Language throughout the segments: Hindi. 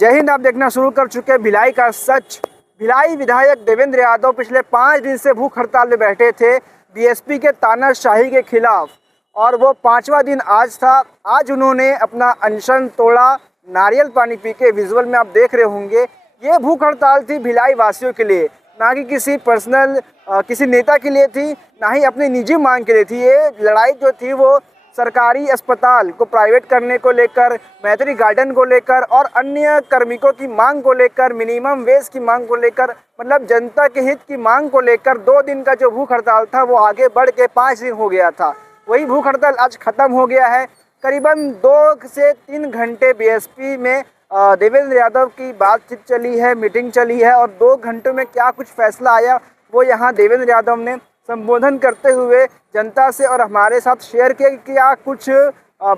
जय हिंद। आप देखना शुरू कर चुके हैं भिलाई का सच। भिलाई विधायक देवेंद्र यादव पिछले 5 दिन से भूख हड़ताल में बैठे थे बीएसपी के तानाशाही के खिलाफ, और वो 5वां दिन आज था। आज उन्होंने अपना अनशन तोड़ा, नारियल पानी पी के। विजुअल में आप देख रहे होंगे, ये भूख हड़ताल थी भिलाई वासियों के लिए, ना कि किसी पर्सनल किसी नेता के लिए थी, ना ही अपनी निजी मांग के लिए थी। ये लड़ाई जो थी वो सरकारी अस्पताल को प्राइवेट करने को लेकर, मैत्री गार्डन को लेकर और अन्य कार्मिकों की मांग को लेकर, मिनिमम वेज की मांग को लेकर, मतलब जनता के हित की मांग को लेकर 2 दिन का जो भूख हड़ताल था वो आगे बढ़ के 5 दिन हो गया था। वही भूख हड़ताल आज खत्म हो गया है। करीबन 2 से 3 घंटे बीएसपी में देवेंद्र यादव की बातचीत चली है, मीटिंग चली है, और 2 घंटों में क्या कुछ फैसला आया वो यहाँ देवेंद्र यादव ने संबोधन करते हुए जनता से और हमारे साथ शेयर किया। क्या कुछ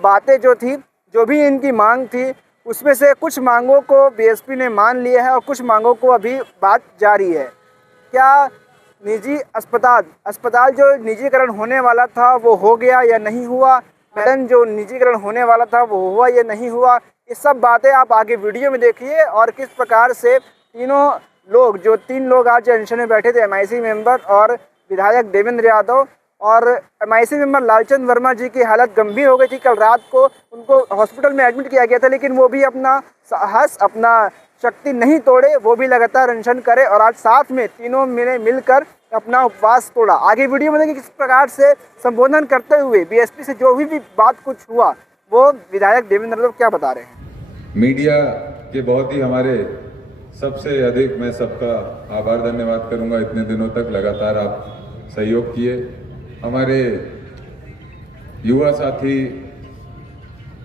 बातें जो थी, जो भी इनकी मांग थी, उसमें से कुछ मांगों को बीएसपी ने मान लिया है और कुछ मांगों को अभी बात जारी है। क्या निजी अस्पताल जो निजीकरण होने वाला था वो हो गया या नहीं हुआ, मैदान जो निजीकरण होने वाला था वो हुआ या नहीं हुआ, ये सब बातें आप आगे वीडियो में देखिए। और किस प्रकार से तीनों लोग, जो 3 लोग आज अनशन में बैठे थे, एमआईसी मेंबर और विधायक देवेंद्र यादव और एमआईसी मेंबर लालचंद वर्मा जी की हालत गंभीर हो गई थी। कल रात को उनको हॉस्पिटल में एडमिट किया गया था, लेकिन वो भी अपना साहस, अपना शक्ति नहीं तोड़े, वो भी लगातार अनशन करे और आज साथ में तीनों मिलकर अपना उपवास तोड़ा। आगे वीडियो में देखिए किस प्रकार से संबोधन करते हुए बीएसपी से जो भी बात कुछ हुआ वो विधायक देवेंद्र यादव क्या बता रहे हैं। मीडिया के बहुत ही हमारे सबसे अधिक मैं सबका आभार धन्यवाद करूंगा। इतने दिनों तक लगातार आप सहयोग किए। हमारे युवा साथी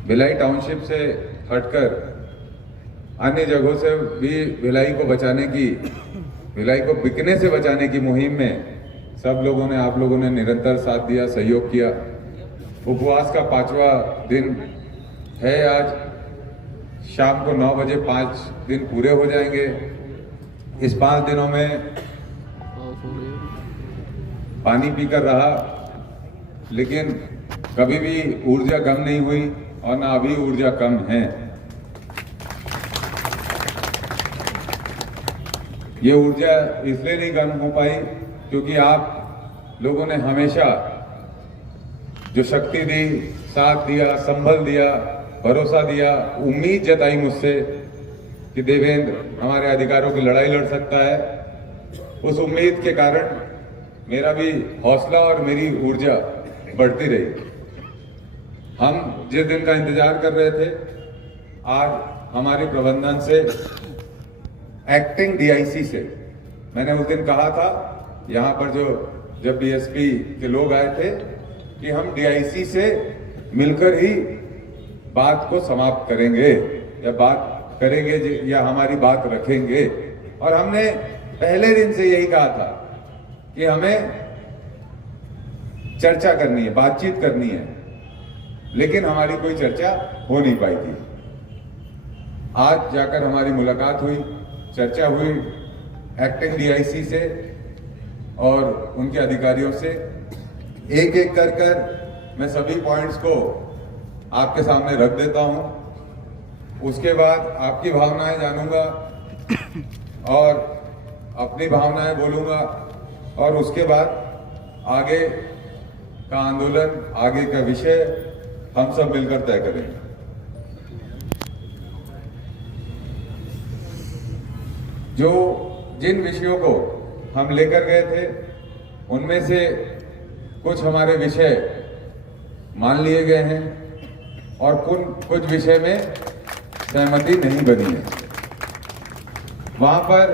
भिलाई टाउनशिप से हटकर अन्य जगहों से भी भिलाई को बचाने की, भिलाई को बिकने से बचाने की मुहिम में सब लोगों ने, आप लोगों ने निरंतर साथ दिया, सहयोग किया। उपवास का 5वां दिन है आज। शाम को 9 बजे 5 दिन पूरे हो जाएंगे। इस 5 दिनों में पानी पीकर रहा, लेकिन कभी भी ऊर्जा कम नहीं हुई और ना अभी ऊर्जा कम है। ये ऊर्जा इसलिए नहीं कम हो पाई क्योंकि आप लोगों ने हमेशा जो शक्ति दी, साथ दिया, संभल दिया, भरोसा दिया, उम्मीद जताई मुझसे कि देवेंद्र हमारे अधिकारों की लड़ाई लड़ सकता है। उस उम्मीद के कारण मेरा भी हौसला और मेरी ऊर्जा बढ़ती रही। हम जिस दिन का इंतजार कर रहे थे, आज हमारे प्रबंधन से, एक्टिंग डीआईसी से, मैंने उस दिन कहा था यहाँ पर जब बीएसपी के लोग आए थे कि हम डीआईसी से मिलकर ही बात को समाप्त करेंगे या बात करेंगे या हमारी बात रखेंगे। और हमने पहले दिन से यही कहा था कि हमें चर्चा करनी है, बातचीत करनी है, लेकिन हमारी कोई चर्चा हो नहीं पाई थी। आज जाकर हमारी मुलाकात हुई, चर्चा हुई एक्टिंग डीआईसी से और उनके अधिकारियों से। एक एक कर मैं सभी पॉइंट्स को आपके सामने रख देता हूं। उसके बाद आपकी भावनाएं जानूंगा और अपनी भावनाएं बोलूंगा, और उसके बाद आगे का आंदोलन, आगे का विषय हम सब मिलकर तय करेंगे। जिन विषयों को हम लेकर गए थे उनमें से कुछ हमारे विषय मान लिए गए हैं और कुछ विषय में सहमति नहीं बनी है। वहां पर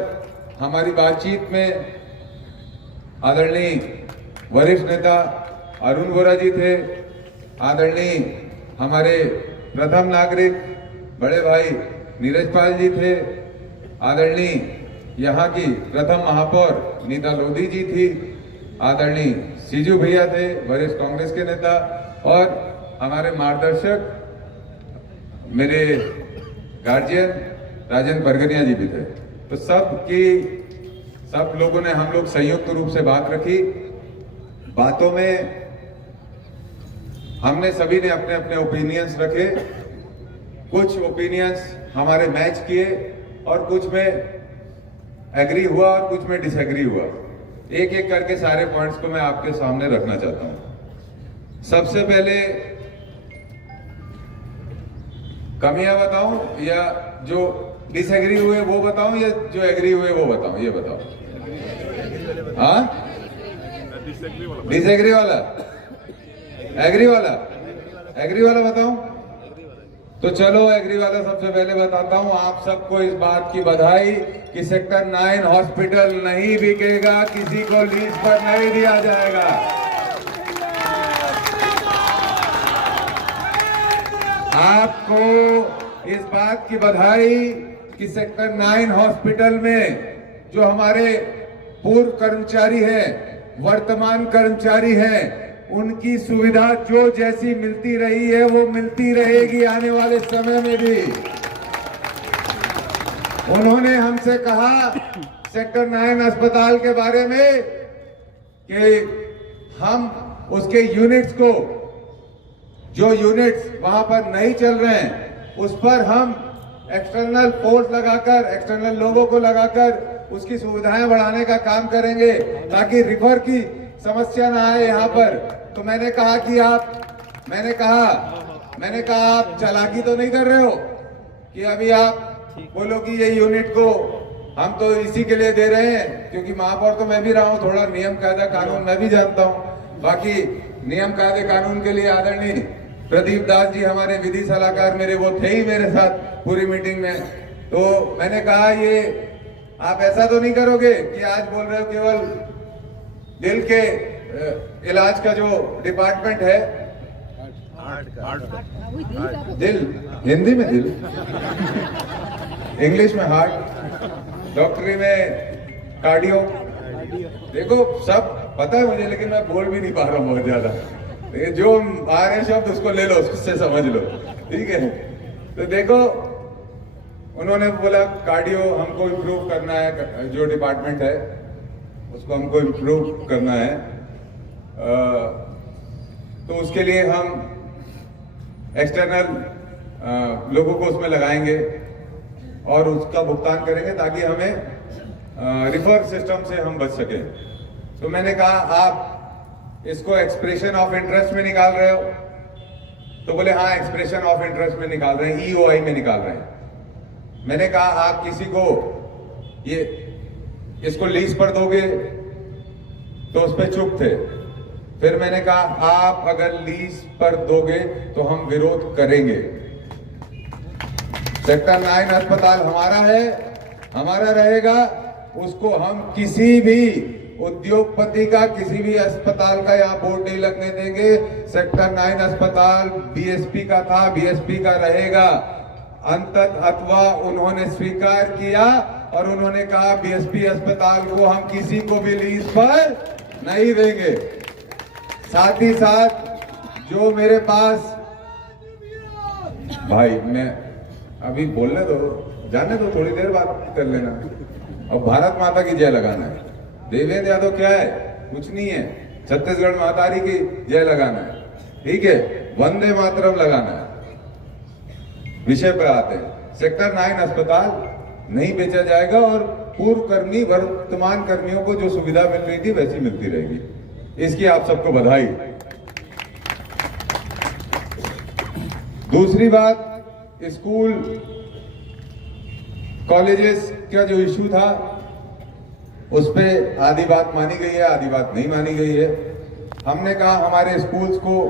हमारी बातचीत में आदरणीय वरिष्ठ नेता अरुण वोरा जी थे, आदरणीय हमारे प्रथम नागरिक बड़े भाई नीरज पाल जी थे, आदरणीय यहाँ की प्रथम महापौर नीता लोधी जी थी, आदरणीय सीजू भैया थे, वरिष्ठ कांग्रेस के नेता, और हमारे मार्गदर्शक मेरे गार्जियन राजेंद्र बरगनिया जी भी थे। तो सब लोगों ने, हम लोग संयुक्त रूप से बात रखी। बातों में हमने सभी ने अपने अपने ओपिनियंस रखे। कुछ ओपिनियंस हमारे मैच किए और कुछ में एग्री हुआ और कुछ में डिसएग्री हुआ। एक एक करके सारे पॉइंट्स को मैं आपके सामने रखना चाहता हूं। सबसे पहले कमियां बताऊं या जो डिसएग्री हुए वो बताऊं या जो एग्री हुए वो बताऊं? ये बताओ। हाँ, डिसएग्री वाला, एग्री वाला, एग्री वाला बताऊं? तो चलो एग्री वाला सबसे पहले बताता हूं। आप सबको इस बात की बधाई कि सेक्टर 9 हॉस्पिटल नहीं बिकेगा, किसी को लीज पर नहीं दिया जाएगा। आपको इस बात की बधाई कि सेक्टर 9 हॉस्पिटल में जो हमारे पूर्व कर्मचारी हैं, वर्तमान कर्मचारी हैं, उनकी सुविधा जो जैसी मिलती रही है वो मिलती रहेगी आने वाले समय में भी। उन्होंने हमसे कहा सेक्टर 9 अस्पताल के बारे में कि हम उसके यूनिट्स को, जो यूनिट्स वहां पर नहीं चल रहे हैं उस पर हम एक्सटर्नल फोर्स लगाकर, एक्सटर्नल लोगों को लगाकर उसकी सुविधाएं बढ़ाने का काम करेंगे ताकि रिफर की समस्या ना आए यहाँ पर। तो मैंने कहा आप चालाकी तो नहीं कर रहे हो कि अभी आप बोलो कि ये यूनिट को हम तो इसी के लिए दे रहे हैं, क्योंकि महापौर तो मैं भी रहा हूँ, थोड़ा नियम कायदा कानून मैं भी जानता हूँ। बाकी नियम कायदे कानून के लिए आदरणीय प्रदीप दास जी हमारे विधि सलाहकार मेरे, वो थे ही मेरे साथ पूरी मीटिंग में। तो मैंने कहा ये आप ऐसा तो नहीं करोगे कि आज बोल रहे हो केवल दिल के इलाज का जो डिपार्टमेंट है, दिल हिंदी में दिल, इंग्लिश में हार्ट, डॉक्टरी में कार्डियो। देखो सब पता है मुझे, लेकिन मैं बोल भी नहीं पा रहा हूँ बहुत ज्यादा। जो आ रहे शब्द उसको ले लो, उससे समझ लो, ठीक है। तो देखो उन्होंने बोला कार्डियो हमको इम्प्रूव करना है, जो डिपार्टमेंट है उसको हमको इम्प्रूव करना है। तो उसके लिए हम एक्सटर्नल लोगों को उसमें लगाएंगे और उसका भुगतान करेंगे ताकि हमें रिफर सिस्टम से हम बच सके। तो मैंने कहा आप इसको एक्सप्रेशन ऑफ इंटरेस्ट में निकाल रहे हो? तो बोले हाँ एक्सप्रेशन ऑफ इंटरेस्ट में निकाल रहे हैं, EOI में निकाल रहे हैं। मैंने कहा आप किसी को ये इसको लीज पर दोगे? तो उस पर चुप थे। फिर मैंने कहा आप अगर लीज पर दोगे तो हम विरोध करेंगे। सेक्टर 9 अस्पताल हमारा है, हमारा रहेगा, उसको हम किसी भी उद्योगपति का, किसी भी अस्पताल का यहाँ बोर्ड नहीं लगने देंगे। सेक्टर 9 अस्पताल BSP का था, BSP का रहेगा। अथवा उन्होंने स्वीकार किया और उन्होंने कहा BSP अस्पताल को हम किसी को भी लीज पर नहीं देंगे। साथ ही साथ जो मेरे पास, भाई मैं अभी बोलने दो, जाने दो, थोड़ी देर बात कर लेना। और भारत माता की जय लगाना है। देवेंद्र यादव क्या है? कुछ नहीं है। छत्तीसगढ़ मातारी की जय लगाना है, ठीक है, वंदे मातरम लगाना है। विषय पर आते हैं। सेक्टर 9 अस्पताल नहीं बेचा जाएगा और पूर्व कर्मी वर्तमान कर्मियों को जो सुविधा मिल रही थी वैसी मिलती रहेगी। इसकी आप सबको बधाई। दूसरी बात, स्कूल कॉलेजेस का जो इश्यू था उस पे आधी बात मानी गई है, आधी बात नहीं मानी गई है। हमने कहा हमारे स्कूल्स को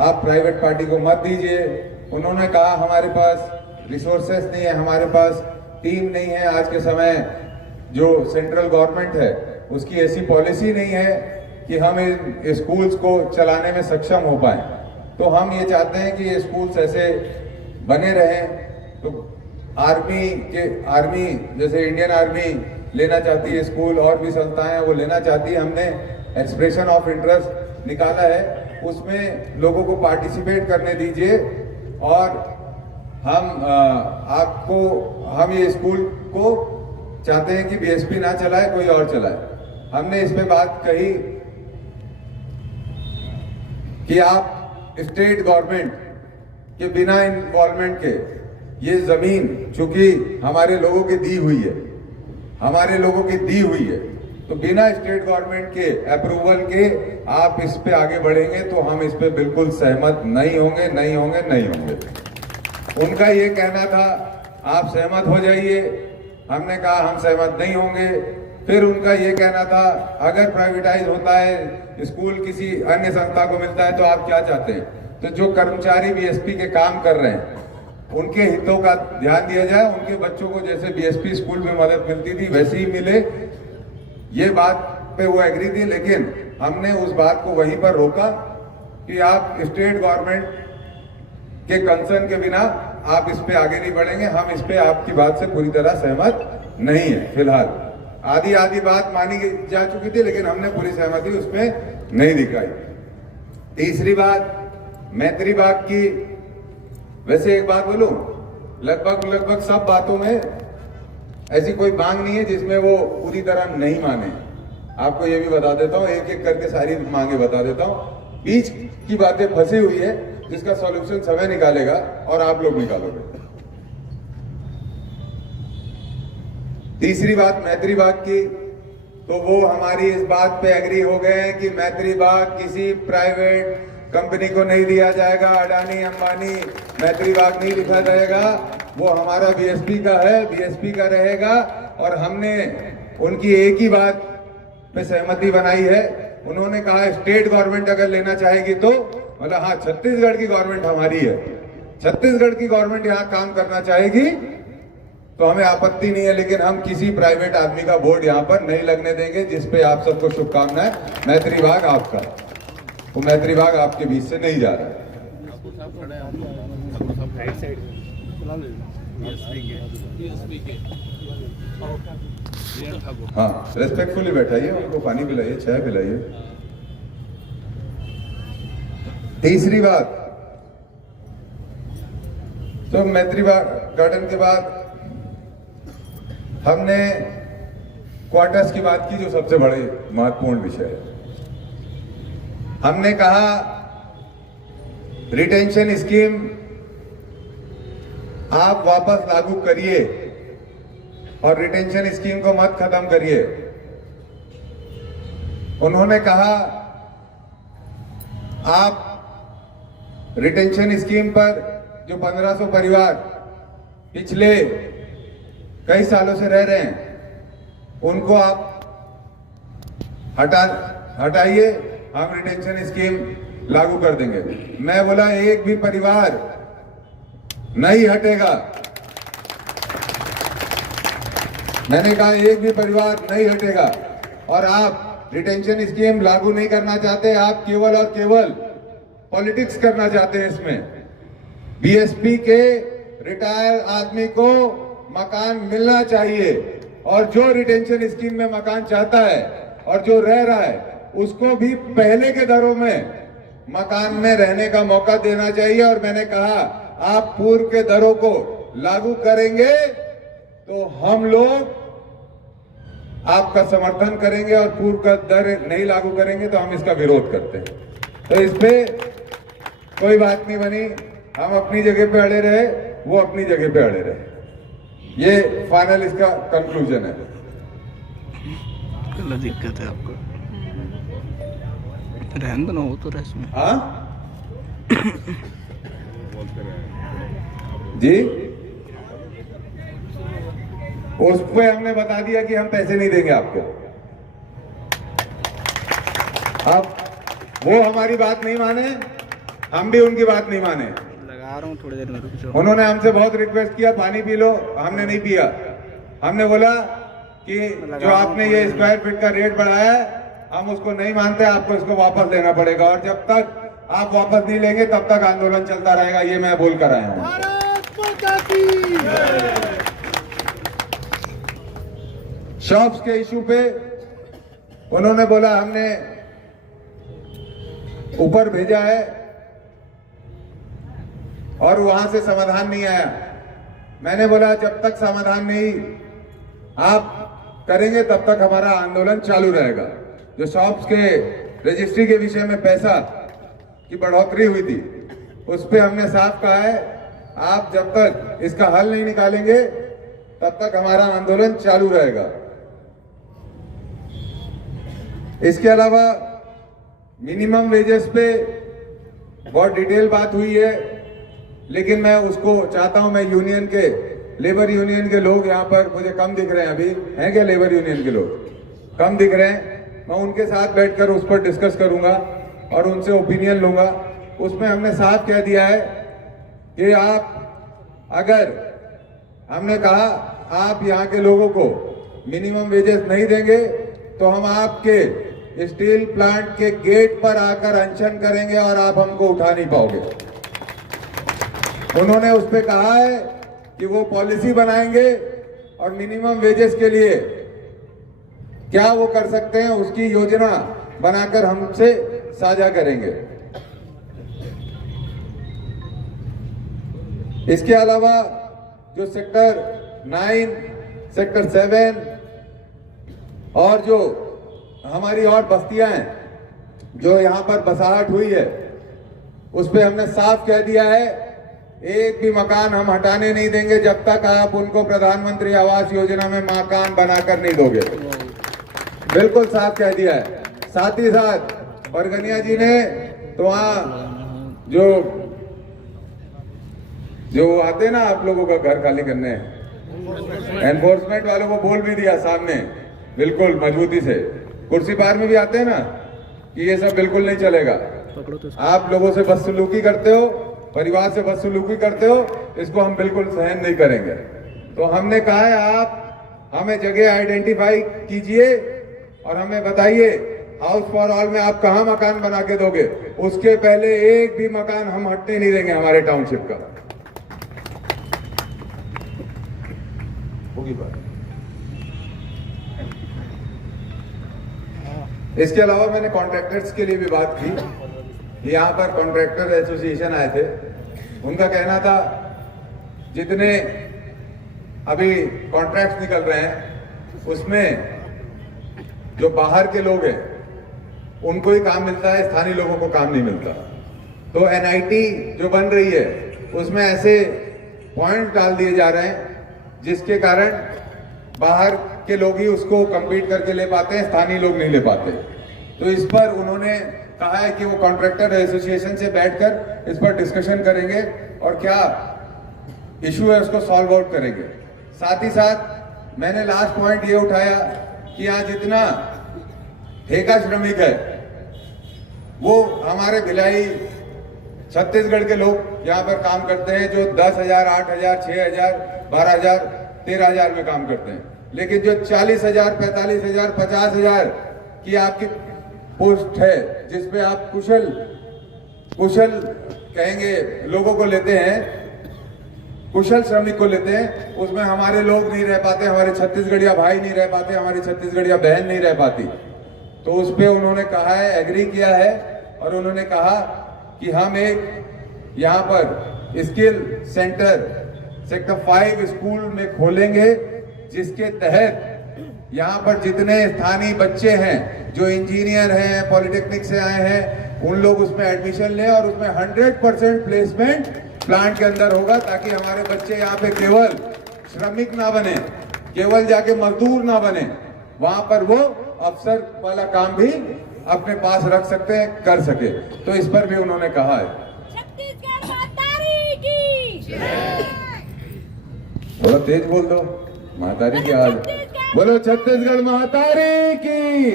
आप प्राइवेट पार्टी को मत दीजिए। उन्होंने कहा हमारे पास रिसोर्सेस नहीं है, हमारे पास टीम नहीं है। आज के समय जो सेंट्रल गवर्नमेंट है उसकी ऐसी पॉलिसी नहीं है कि हम इन स्कूल्स को चलाने में सक्षम हो पाए। तो हम ये चाहते हैं कि ये स्कूल्स ऐसे बने रहें। तो आर्मी जैसे इंडियन आर्मी लेना चाहती है स्कूल, और भी संस्थाएं वो लेना चाहती है। हमने एक्सप्रेशन ऑफ इंटरेस्ट निकाला है, उसमें लोगों को पार्टिसिपेट करने दीजिए। और हम ये स्कूल को चाहते हैं कि BSP ना चलाए, कोई और चलाए। हमने इस पे बात कही कि आप स्टेट गवर्नमेंट के बिना इन्वॉल्वमेंट के ये जमीन चूंकि हमारे लोगों की दी हुई है, हमारे लोगों की दी हुई है, तो बिना स्टेट गवर्नमेंट के अप्रूवल के आप इस पे आगे बढ़ेंगे तो हम इस पे बिल्कुल सहमत नहीं होंगे, नहीं होंगे, नहीं होंगे। उनका ये कहना था आप सहमत हो जाइए, हमने कहा हम सहमत नहीं होंगे। फिर उनका ये कहना था अगर प्राइवेटाइज होता है, स्कूल किसी अन्य संस्था को मिलता है तो आप क्या चाहते हैं? तो जो कर्मचारी बीएसपी के काम कर रहे हैं उनके हितों का ध्यान दिया जाए, उनके बच्चों को जैसे बीएसपी स्कूल में मदद मिलती थी वैसे ही मिले। ये बात पे वो एग्री थी, लेकिन हमने उस बात को वहीं पर रोका कि आप स्टेट गवर्नमेंट के कंसर्न के बिना आप इस पे आगे नहीं बढ़ेंगे, हम इस पे आपकी बात से पूरी तरह सहमत नहीं है। फिलहाल आधी बात मानी जा चुकी थी, लेकिन हमने पूरी सहमति उसमें नहीं दिखाई। तीसरी बात मैत्री बाग की, वैसे एक बात बोलूं, लगभग सब बातों में ऐसी कोई मांग नहीं है जिसमें वो पूरी तरह नहीं माने। आपको ये भी बता देता हूँ, एक एक करके सारी मांगे बता देता हूँ। बीच की बातें फंसी हुई है जिसका सॉल्यूशन समय निकालेगा और आप लोग निकालोगे। तीसरी बात मैत्री बाग की, तो वो हमारी इस बात पे एग्री हो गए हैं कि मैत्री बाग किसी प्राइवेट कंपनी को नहीं दिया जाएगा, अडानी अंबानी मैत्री बाग नहीं लिखा जाएगा, वो हमारा बीएसपी का है, बीएसपी का रहेगा। और हमने उनकी एक ही बात पे सहमति बनाई है, उन्होंने कहा स्टेट गवर्नमेंट अगर लेना चाहेगी तो, मतलब हाँ छत्तीसगढ़ की गवर्नमेंट हमारी है, छत्तीसगढ़ की गवर्नमेंट यहाँ काम करना चाहेगी तो हमें आपत्ति नहीं है, लेकिन हम किसी प्राइवेट आदमी का बोर्ड यहाँ पर नहीं लगने देंगे। जिसपे आप सबको शुभकामनाएं। मैत्री बाग आपका, वो मैत्री बाग आपके बीच से नहीं जा रहा है। हाँ रेस्पेक्टफुली बैठाइए, उनको पानी पिलाइए, चाय पिलाइए। तीसरी बात, तो मैत्री बाग गार्डन के बाद हमने क्वार्टर्स की बात की, जो सबसे बड़े महत्वपूर्ण विषय है। हमने कहा रिटेंशन स्कीम आप वापस लागू करिए और रिटेंशन स्कीम को मत खत्म करिए। उन्होंने कहा आप रिटेंशन स्कीम पर जो 1500 परिवार पिछले कई सालों से रह रहे हैं उनको आप हटाइए, हम रिटेंशन स्कीम लागू कर देंगे। मैं बोला एक भी परिवार नहीं हटेगा, मैंने कहा एक भी परिवार नहीं हटेगा। और आप रिटेंशन स्कीम लागू नहीं करना चाहते, आप केवल और केवल पॉलिटिक्स करना चाहते हैं। इसमें बीएसपी के रिटायर आदमी को मकान मिलना चाहिए, और जो रिटेंशन स्कीम में मकान चाहता है और जो रह रहा है उसको भी पहले के दरों में मकान में रहने का मौका देना चाहिए। और मैंने कहा आप पूर्व के दरों को लागू करेंगे तो हम लोग आपका समर्थन करेंगे, और पूर्व का दर नहीं लागू करेंगे तो हम इसका विरोध करते हैं। तो इस पे कोई बात नहीं बनी, हम अपनी जगह पे अड़े रहे, वो अपनी जगह पे अड़े रहे। ये फाइनल इसका कंक्लूजन है। क्या दिक्कत है आपको? रहन दो ना, हो तो रह में। हाँ जी, उस पे हमने बता दिया कि हम पैसे नहीं देंगे आपको। अब वो हमारी बात नहीं माने, हम भी उनकी बात नहीं माने। लगा रहा हूँ, थोड़ी देर में रुक जाओ। उन्होंने हमसे बहुत रिक्वेस्ट किया पानी पी लो, हमने नहीं पिया। हमने बोला कि जो आपने ये स्क्वायर फीट का रेट बढ़ाया है हम उसको नहीं मानते, आपको इसको वापस लेना पड़ेगा, और जब तक आप वापस नहीं लेंगे तब तक आंदोलन चलता रहेगा। ये मैं बोल कर आया हूं। शॉप्स के इशू पे उन्होंने बोला हमने ऊपर भेजा है और वहां से समाधान नहीं आया। मैंने बोला जब तक समाधान नहीं आप करेंगे तब तक हमारा आंदोलन चालू रहेगा। जो शॉप्स के रजिस्ट्री के विषय में पैसा की बढ़ोतरी हुई थी उस पे हमने साफ कहा है आप जब तक इसका हल नहीं निकालेंगे तब तक हमारा आंदोलन चालू रहेगा। इसके अलावा मिनिमम वेजेस पे बहुत डिटेल बात हुई है, लेकिन मैं उसको चाहता हूं, मैं यूनियन के, लेबर यूनियन के लोग यहाँ पर मुझे कम दिख रहे हैं, अभी हैं क्या लेबर यूनियन के लोग कम दिख रहे हैं, मैं उनके साथ बैठकर उस पर डिस्कस करूंगा और उनसे ओपिनियन लूंगा। उसमें हमने साफ कह दिया है कि आप, अगर हमने कहा आप यहाँ के लोगों को मिनिमम वेजेस नहीं देंगे तो हम आपके स्टील प्लांट के गेट पर आकर अनशन करेंगे और आप हमको उठा नहीं पाओगे। उन्होंने उस पर कहा है कि वो पॉलिसी बनाएंगे और मिनिमम वेजेस के लिए क्या वो कर सकते हैं उसकी योजना बनाकर हमसे साझा करेंगे। इसके अलावा जो सेक्टर 9, सेक्टर 7 और जो हमारी और बस्तियां हैं जो यहाँ पर बसाहट हुई है, उस पे हमने साफ कह दिया है एक भी मकान हम हटाने नहीं देंगे जब तक आप उनको प्रधानमंत्री आवास योजना में मकान बनाकर नहीं दोगे। बिल्कुल साफ कह दिया है। साथ ही साथ बरगनिया जी ने तो वहाँ जो आते ना आप लोगों का घर खाली करने, एनफोर्समेंट वालों को बोल भी दिया सामने बिल्कुल मजबूती से, कुर्सी पार में भी आते हैं ना, कि ये सब बिल्कुल नहीं चलेगा। आप लोगों से बदसलूकी करते हो, परिवार से बदसलूकी करते हो, इसको हम बिल्कुल सहन नहीं करेंगे। तो हमने कहा है आप हमें जगह आइडेंटिफाई कीजिए और हमें बताइए हाउस फॉर ऑल में आप कहां मकान बना के दोगे, उसके पहले एक भी मकान हम हटने नहीं देंगे हमारे टाउनशिप का। होगी बात। इसके अलावा मैंने कॉन्ट्रैक्टर्स के लिए भी बात की। यहाँ पर कॉन्ट्रैक्टर एसोसिएशन आए थे, उनका कहना था जितने अभी कॉन्ट्रैक्ट्स निकल रहे हैं उसमें जो बाहर के लोग हैं उनको ही काम मिलता है, स्थानीय लोगों को काम नहीं मिलता। तो एनआईटी जो बन रही है उसमें ऐसे पॉइंट डाल दिए जा रहे हैं जिसके कारण बाहर के लोग ही उसको कम्पीट करके ले पाते हैं, स्थानीय लोग नहीं ले पाते। तो इस पर उन्होंने कहा है कि वो कॉन्ट्रैक्टर एसोसिएशन से बैठकर इस पर डिस्कशन करेंगे और क्या इशू है उसको सॉल्व आउट करेंगे। साथ ही साथ मैंने लास्ट पॉइंट ये उठाया कि यहाँ जितना ठेका श्रमिक है वो हमारे भिलाई छत्तीसगढ़ के लोग यहाँ पर काम करते हैं, जो 10,000, 8,000, 6,000, 12,000, 13,000 में काम करते हैं, लेकिन जो 40,000, 45,000, 50,000 की आपकी पोस्ट है जिसपे आप कुशल कहेंगे लोगों को लेते हैं, कुशल श्रमिक को लेते हैं, उसमें हमारे लोग नहीं रह पाते, हमारे छत्तीसगढ़िया भाई नहीं रह पाते, हमारी छत्तीसगढ़िया बहन नहीं रह पाती। तो उस पे उन्होंने कहा है, एग्री किया है और उन्होंने कहा कि हम एक यहाँ पर स्किल सेंटर सेक्टर 5 स्कूल में खोलेंगे, जिसके तहत यहाँ पर जितने स्थानीय बच्चे हैं जो इंजीनियर हैं, पॉलिटेक्निक से आए हैं, उन लोग उसमें एडमिशन लें और उसमें 100% प्लेसमेंट प्लांट के अंदर होगा, ताकि हमारे बच्चे यहाँ पे केवल श्रमिक ना बने, केवल जाके मजदूर ना बने, वहां पर वो अफसर वाला काम भी अपने पास रख सकते हैं, कर सके। तो इस पर भी उन्होंने कहा है। छत्तीसगढ़ मातारी की थोड़ा तेज बोल दो, मातारी की आवाज बोलो, छत्तीसगढ़ मातारी की,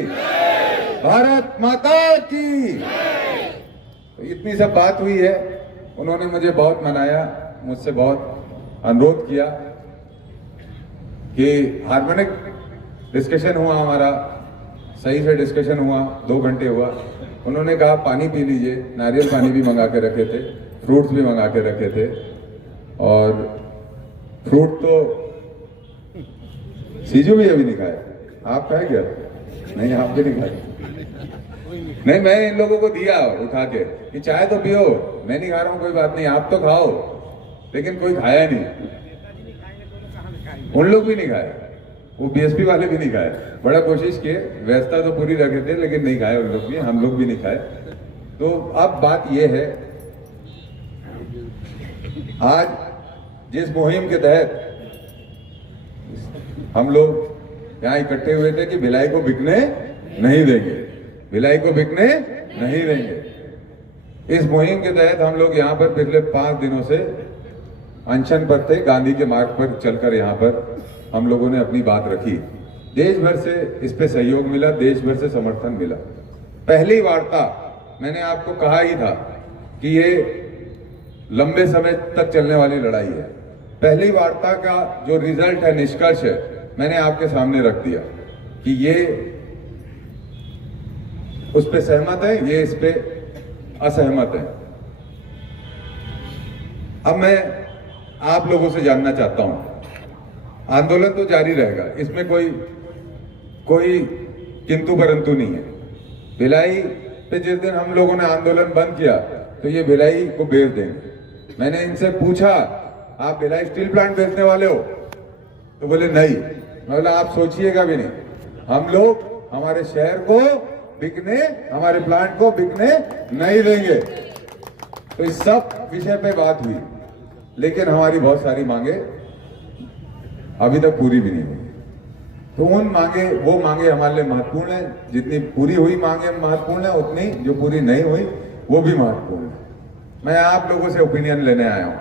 भारत माता की। तो इतनी सब बात हुई है, उन्होंने मुझे बहुत मनाया, मुझसे बहुत अनुरोध किया कि हार्मोनिक डिस्कशन हुआ हमारा, सही से डिस्कशन हुआ, 2 घंटे हुआ। उन्होंने कहा पानी पी लीजिए, नारियल पानी भी मंगा के रखे थे, फ्रूट्स भी मंगा के रखे थे, और फ्रूट तो सीजू भी अभी नहीं खाए। आप खाए क्या? नहीं, आप भी नहीं खाए। नहीं, मैं इन लोगों को दिया उठा के कि चाय तो पियो, मैं नहीं खा रहा हूँ, कोई बात नहीं, आप तो खाओ, लेकिन कोई खाया नहीं, उन लोग भी नहीं खाए, वो बीएसपी वाले भी नहीं खाए। बड़ा कोशिश किए, व्यवस्था तो पूरी रखे थे, लेकिन नहीं खाए उन लोग भी, हम लोग भी नहीं खाए। तो अब बात ये है, आज जिस मुहिम के तहत हम लोग यहाँ इकट्ठे हुए थे कि भिलाई को बिकने नहीं देंगे, भिलाई को बिकने नहीं देंगे। इस मुहिम के तहत हम लोग यहाँ पर पिछले 5 दिनों से अनशन पर थे, गांधी के मार्ग पर चलकर यहाँ पर हम लोगों ने अपनी बात रखी। देश भर से इस पे सहयोग मिला, देश भर से समर्थन मिला। पहली वार्ता मैंने आपको कहा ही था कि ये लंबे समय तक चलने वाली लड़ाई है। पहली वार्ता का जो रिजल्ट है, निष्कर्ष है, मैंने आपके सामने रख दिया कि ये उस पे सहमत है, ये इस पे असहमत है। अब मैं आप लोगों से जानना चाहता हूं, आंदोलन तो जारी रहेगा, इसमें कोई किंतु परंतु नहीं है। भिलाई पे जिस दिन हम लोगों ने आंदोलन बंद किया तो ये भिलाई को बेच देंगे। मैंने इनसे पूछा, आप भिलाई स्टील प्लांट बेचने वाले हो? तो बोले नहीं। मैं बोला आप सोचिएगा भी नहीं, हम लोग हमारे शहर को बिकने, हमारे प्लांट को बिकने नहीं देंगे। तो इस सब विषय पे बात हुई, लेकिन हमारी बहुत सारी मांगे अभी तक पूरी भी नहीं हुई। तो वो मांगे हमारे लिए महत्वपूर्ण है। जितनी पूरी हुई मांगे महत्वपूर्ण है, उतनी जो पूरी नहीं हुई वो भी महत्वपूर्ण है। मैं आप लोगों से ओपिनियन लेने आया हूं।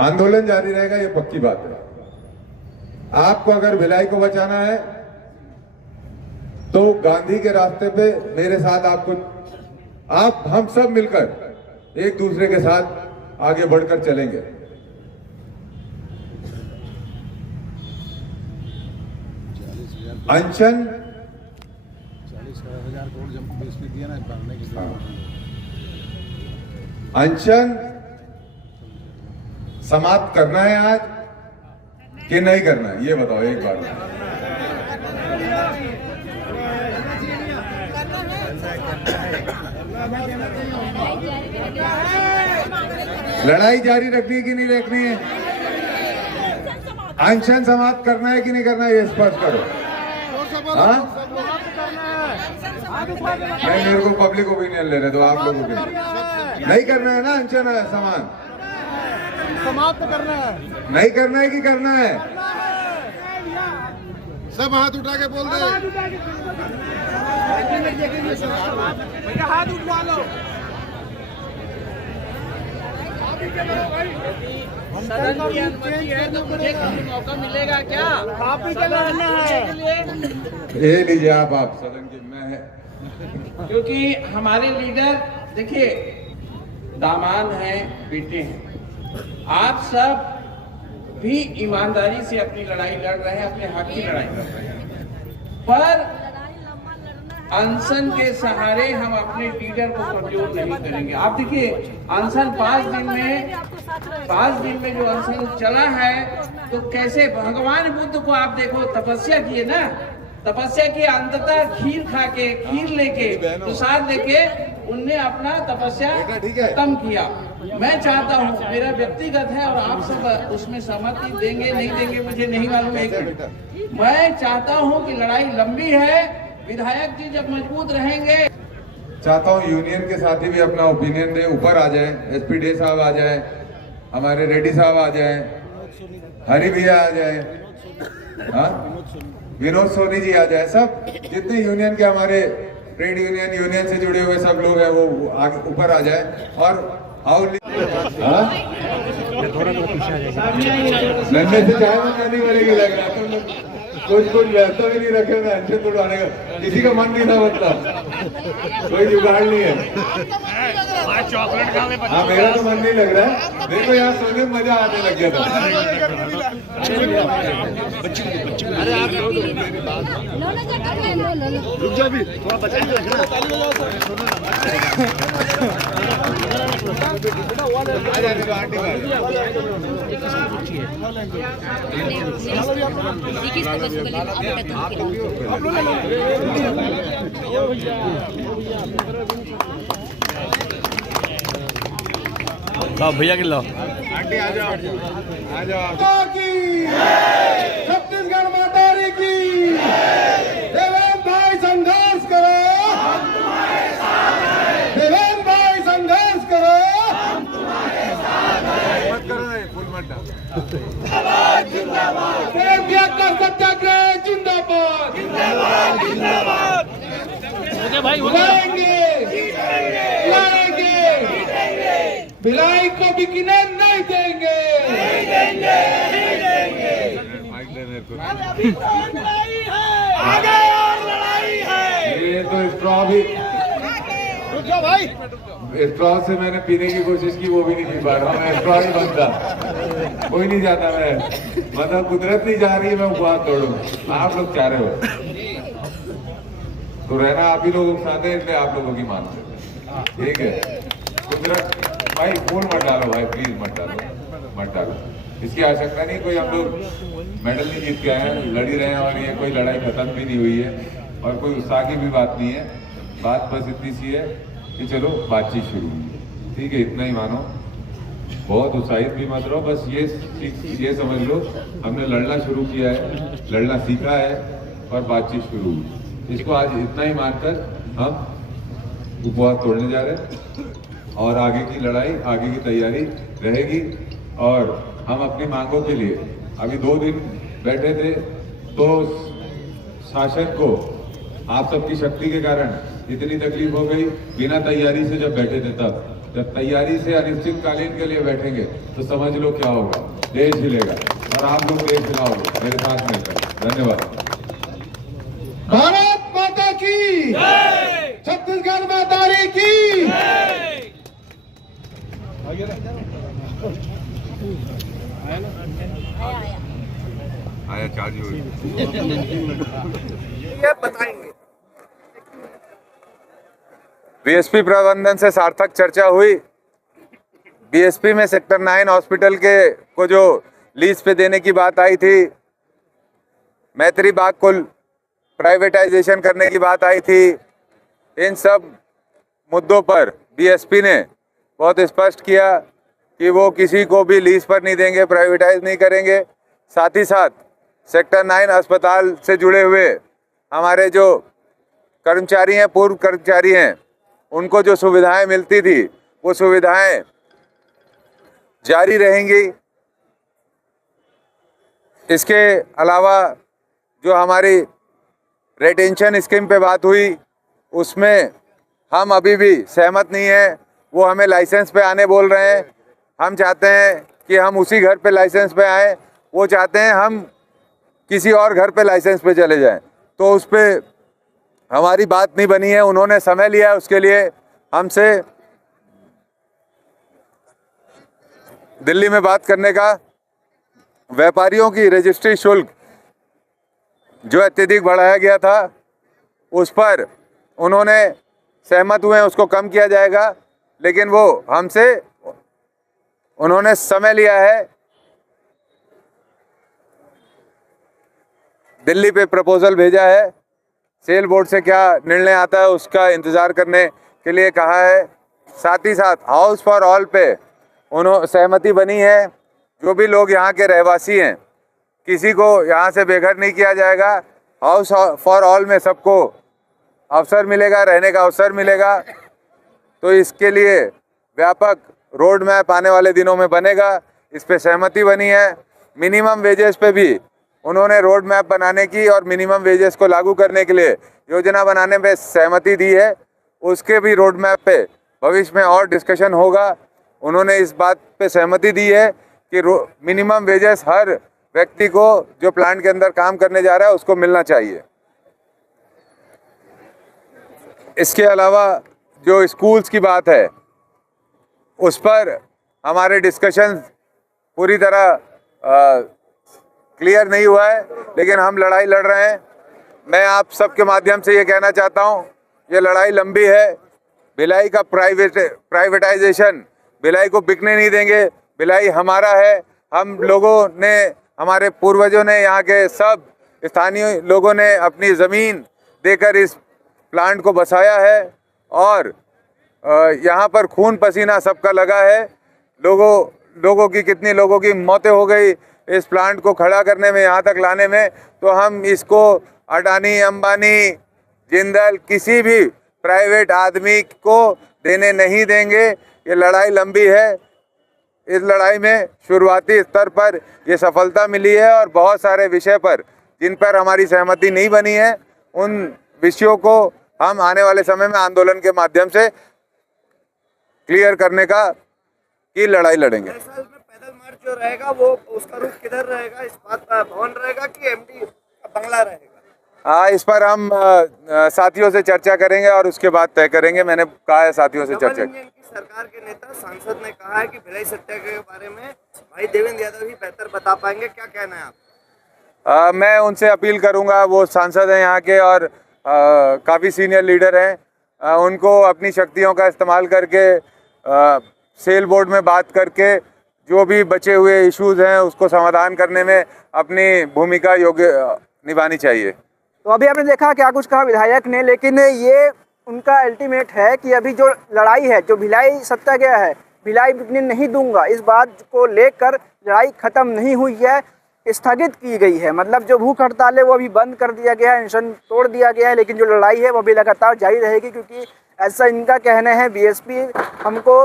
आंदोलन जारी रहेगा, ये पक्की बात है। आपको अगर भिलाई को बचाना है तो गांधी के रास्ते पे मेरे साथ हम सब मिलकर एक दूसरे के साथ आगे बढ़कर चलेंगे। अनशन 40,000 करोड़ जब देश में दिया ना भरने के लिए, अनशन समाप्त करना है आज कि नहीं करना है, ये बताओ एक बार। लड़ाई जारी रखनी है कि नहीं रखनी है? अनशन समाप्त करना है कि नहीं करना है, ये स्पष्ट करो। हाँ, नहीं, मेरे को पब्लिक ओपिनियन लेने दो आप लोगों के। नहीं करना है ना अनशन समाप्त करना है, नहीं करना है कि करना है? सब हाथ उठा के बोल दे। हाथ उठवा लो। सदन की अनुमति है तो मुझे मौका मिलेगा क्या? आप ही के लड़ना है, ये लीजिए आप सदन की। मैं क्योंकि हमारे लीडर देखिए दामाद हैं, बेटे हैं। आप सब भी ईमानदारी से अपनी लड़ाई लड़ रहे हैं, अपने हक की लड़ाई लड़ रहे हैं, पर अनशन के सहारे हम अपने लीडर को कमजोर नहीं करेंगे। आप देखिए अनशन 5 दिन में जो अनशन चला है, तो कैसे भगवान बुद्ध को आप देखो, तपस्या किए ना, तपस्या की अंततः खीर खा के, खीर लेके, प्रसाद लेके उनने अपना तपस्या खत्म किया। मैं चाहता हूँ, मेरा व्यक्तिगत है और आप सब उसमें सहमति देंगे नहीं देंगे मुझे नहीं मालूम है, मैं चाहता हूँ कि लड़ाई लंबी है, विधायक जी जब मजबूत रहेंगे। चाहता हूँ यूनियन के साथी भी अपना ओपिनियन दे, ऊपर आ जाए, एसपी डे साहब आ जाए, हमारे रेड्डी साहब आ जाए, हरी भैया आ जाए, हाँ विनोद सोनी जी आ जाए, सब जितने यूनियन के हमारे ट्रेड यूनियन से जुड़े हुए सब लोग हैं वो आगे ऊपर आ जाए। और नन्हे से चाय बनाने वाले की लग रहा है, कुछ व्यवस्था भी नहीं रखे ना अनशन तोड़वाने का, किसी का मन नहीं था, मतलब कोई जुगाड़ नहीं है। हाँ, मेरा तो मन नहीं लग रहा है। देखो यहाँ सोने में मजा आने लग गया था। रुक जाओ भी, थोड़ा बचाइए भैया के लो आ जाओ। छत्तीसगढ़ मातारी की, देवेंद्र भाई संघर्ष करो, देवेंद्र भाई संघर्ष करो, सत्याग्रह जिंदाबाद जिंदाबाद जिंदाबाद। लड़ेंगे लड़ेंगे भिलाई को बिकने नहीं देंगे अभी तो लड़ाई है, आगे और लड़ाई है। ये तो स्ट्रॉ भी, स्ट्रॉ से मैंने पीने की कोशिश की, वो भी नहीं पी पा रहा हूँ। मैं स्ट्रॉ ही बनता, कोई नहीं जाता। मैं मतलब कुदरत नहीं जा रही है, मैं उपवास तोड़ूं। आप लोग चाह रहे हो तो रहना आप ही लोगों के साथ है, इसलिए आप लोगों की मानते हैं, ठीक है। कुदरत भाई फूल मत डालो भाई, प्लीज मत डालो, मत डालो। इसकी आवश्यकता नहीं, कोई हम लोग मेडल नहीं जीत के आए हैं, लड़ ही रहे हैं और ये कोई लड़ाई खत्म भी नहीं हुई है और कोई उत्साह की भी बात नहीं है। बात बस इतनी सी है कि चलो बातचीत शुरू हुई, ठीक है, इतना ही मानो। बहुत उत्साहित भी मत रहो, बस ये समझ लो हमने लड़ना शुरू किया है, लड़ना सीखा है और बातचीत शुरू हुई। इसको आज इतना ही मानकर हम उपवास तोड़ने जा रहे हैं और आगे की लड़ाई, आगे की तैयारी रहेगी। और हम अपनी मांगों के लिए अभी 2 दिन बैठे थे, तो शासन को आप सबकी शक्ति के कारण इतनी तकलीफ हो गई। बिना तैयारी से जब बैठे थे, तब जब तैयारी से अनिश्चितकालीन के लिए बैठेंगे तो समझ लो क्या होगा, देश हिलेगा और आप लोग देश हिलाओगे मेरे साथ मिलकर। धन्यवाद। भारत माता की छत्तीसगढ़ माता की। आया चार्ज ये बताएंगे। बीएसपी प्रबंधन से सार्थक चर्चा हुई। बीएसपी में सेक्टर 9 हॉस्पिटल को जो लीज पे देने की बात आई थी, मैत्री बाग को प्राइवेटाइजेशन करने की बात आई थी, इन सब मुद्दों पर बीएसपी ने बहुत स्पष्ट किया कि वो किसी को भी लीज पर नहीं देंगे, प्राइवेटाइज नहीं करेंगे। साथ ही साथ सेक्टर 9 अस्पताल से जुड़े हुए हमारे जो कर्मचारी हैं, पूर्व कर्मचारी हैं, उनको जो सुविधाएं मिलती थी वो सुविधाएं जारी रहेंगी। इसके अलावा जो हमारी रिटेंशन स्कीम पे बात हुई, उसमें हम अभी भी सहमत नहीं हैं। वो हमें लाइसेंस पे आने बोल रहे हैं, हम चाहते हैं कि हम उसी घर पे लाइसेंस पे आए, वो चाहते हैं हम किसी और घर पे लाइसेंस पे चले जाएं। तो उस पर हमारी बात नहीं बनी है, उन्होंने समय लिया उसके लिए हमसे दिल्ली में बात करने का। व्यापारियों की रजिस्ट्री शुल्क जो अत्यधिक बढ़ाया गया था, उस पर उन्होंने सहमत हुए हैं, उसको कम किया जाएगा, लेकिन वो हमसे उन्होंने समय लिया है। दिल्ली पे प्रपोजल भेजा है, सेल बोर्ड से क्या निर्णय आता है उसका इंतज़ार करने के लिए कहा है। साथ ही साथ हाउस फॉर ऑल पे सहमति बनी है। जो भी लोग यहाँ के रहवासी हैं, किसी को यहाँ से बेघर नहीं किया जाएगा। हाउस फॉर ऑल में सबको अवसर मिलेगा, रहने का अवसर मिलेगा। तो इसके लिए व्यापक रोड मैप आने वाले दिनों में बनेगा, इस पे सहमति बनी है। मिनिमम वेजेस पे भी उन्होंने रोड मैप बनाने की और मिनिमम वेजेस को लागू करने के लिए योजना बनाने में सहमति दी है। उसके भी रोड मैप पे भविष्य में और डिस्कशन होगा। उन्होंने इस बात पे सहमति दी है कि मिनिमम वेजेस हर व्यक्ति को जो प्लांट के अंदर काम करने जा रहा है उसको मिलना चाहिए। इसके अलावा जो स्कूल्स की बात है, उस पर हमारे डिस्कशन पूरी तरह क्लियर नहीं हुआ है, लेकिन हम लड़ाई लड़ रहे हैं। मैं आप सबके माध्यम से ये कहना चाहता हूँ, ये लड़ाई लंबी है। भिलाई का प्राइवेटाइजेशन, भिलाई को बिकने नहीं देंगे। भिलाई हमारा है। हम लोगों ने, हमारे पूर्वजों ने, यहाँ के सब स्थानीय लोगों ने अपनी ज़मीन देकर इस प्लांट को बसाया है और यहाँ पर खून पसीना सबका लगा है। लोगों की कितनी लोगों की मौतें हो गई इस प्लांट को खड़ा करने में, यहाँ तक लाने में। तो हम इसको अडानी, अंबानी, जिंदल, किसी भी प्राइवेट आदमी को देने नहीं देंगे। ये लड़ाई लंबी है। इस लड़ाई में शुरुआती स्तर पर ये सफलता मिली है और बहुत सारे विषय पर जिन पर हमारी सहमति नहीं बनी है, उन विषयों को हम आने वाले समय में आंदोलन के माध्यम से क्लियर करने की लड़ाई लड़ेंगे। पैदल मार्च जो रहेगा वो उसका रुख किधर रहेगा? इस्पात भवन रहेगा कि एमडी बंगला रहेगा? हाँ, इस पर हम साथियों से चर्चा करेंगे और उसके बाद तय करेंगे। मैंने कहा है साथियों से चर्चा। की सरकार के नेता सांसद ने कहा है कि भिलाई सत्याग्रह के बारे में भाई देवेंद्र यादव ही बेहतर बता पाएंगे, क्या कहना है आप? मैं उनसे अपील करूंगा, वो सांसद हैं यहाँ के और काफ़ी सीनियर लीडर हैं, उनको अपनी शक्तियों का इस्तेमाल करके सेल बोर्ड में बात करके जो भी बचे हुए इश्यूज हैं उसको समाधान करने में अपनी भूमिका योग्य निभानी चाहिए। तो अभी आपने देखा क्या कुछ कहा विधायक ने, लेकिन ये उनका अल्टीमेट है कि अभी जो लड़ाई है, जो भिलाई सत्याग्रह है, भिलाई बिकने नहीं दूंगा, इस बात को लेकर लड़ाई खत्म नहीं हुई है, स्थगित की गई है। मतलब जो भूख हड़ताल है वो अभी बंद कर दिया गया है, अनशन तोड़ दिया गया है, लेकिन जो लड़ाई है वो भी लगातार जारी रहेगी, क्योंकि ऐसा इनका कहना है। बीएसपी हमको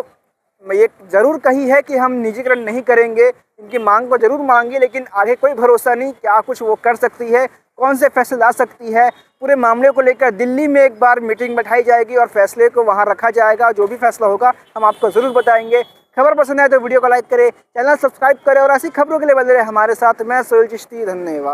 ये ज़रूर कही है कि हम निजीकरण नहीं करेंगे, इनकी मांग को ज़रूर मांगी, लेकिन आगे कोई भरोसा नहीं क्या कुछ वो कर सकती है, कौन से फैसले ला सकती है। पूरे मामले को लेकर दिल्ली में एक बार मीटिंग बैठाई जाएगी और फैसले को वहां रखा जाएगा। जो भी फैसला होगा हम आपको ज़रूर बताएंगे। खबर पसंद आए तो वीडियो को लाइक करें, चैनल सब्सक्राइब करें और ऐसी खबरों के लिए बने रहे हमारे साथ। मैं सोहेल चिश्ती, धन्यवाद।